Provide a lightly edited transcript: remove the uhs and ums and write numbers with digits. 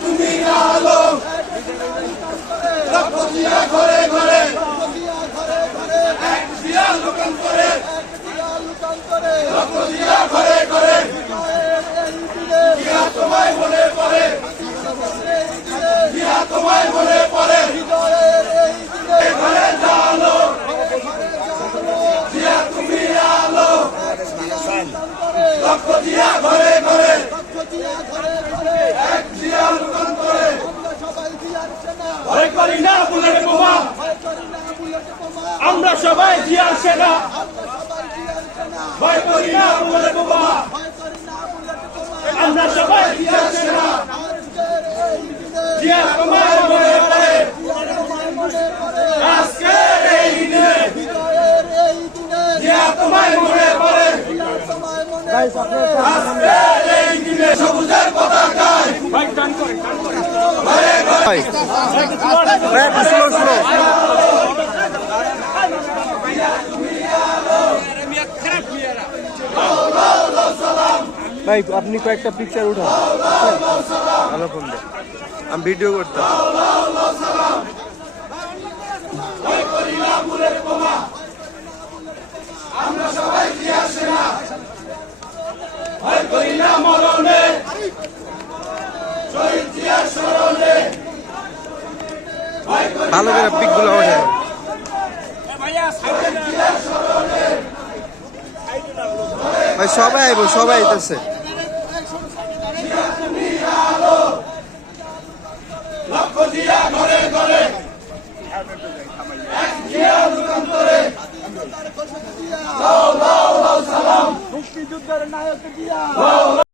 তুমি আলো লক্ষ জিয়া ঘরে ঘরে এক জিয়া লোকান্তরে লক্ষ জিয়া ঘরে ঘরে জিয়া তোমায় মনে পড়ে জিয়া তোমায় মনে পড়ে ঘরে জালো জিয়া তুমি আলো লক্ষ জিয়া ঘরে ঘরে এক জিয়া লোকান্তরে ভয় করি না বুলেট বোমা আমরা সবাই জিয়ার সেনা ভয় করি না বুলেট বোমা আমরা সবাই জিয়ার সেনা জিয়া তোমায় মনে পড়ে আজকের এই দিনে জিয়া তোমায় মনে পড়ে আজকের এই দিনে সবুজের পতাকায় ভাই আপনি কয়েকটা পিকচার উঠান ভালো ফোন দে আমি ভিডিও করতাম আমরা সবাই জিয়ার সেনা ভয় করি না মরণে শহীদ জিয়ার স্মরণে ভালো করে পিকগুলো ওঠে ভাই সবাই আইবো সবাই আইতেছে লক্ষ জিয়া ঘরে ঘরে এক জিয়া লোকান্তরে মুক্তিযুদ্ধের নায়ক জিয়া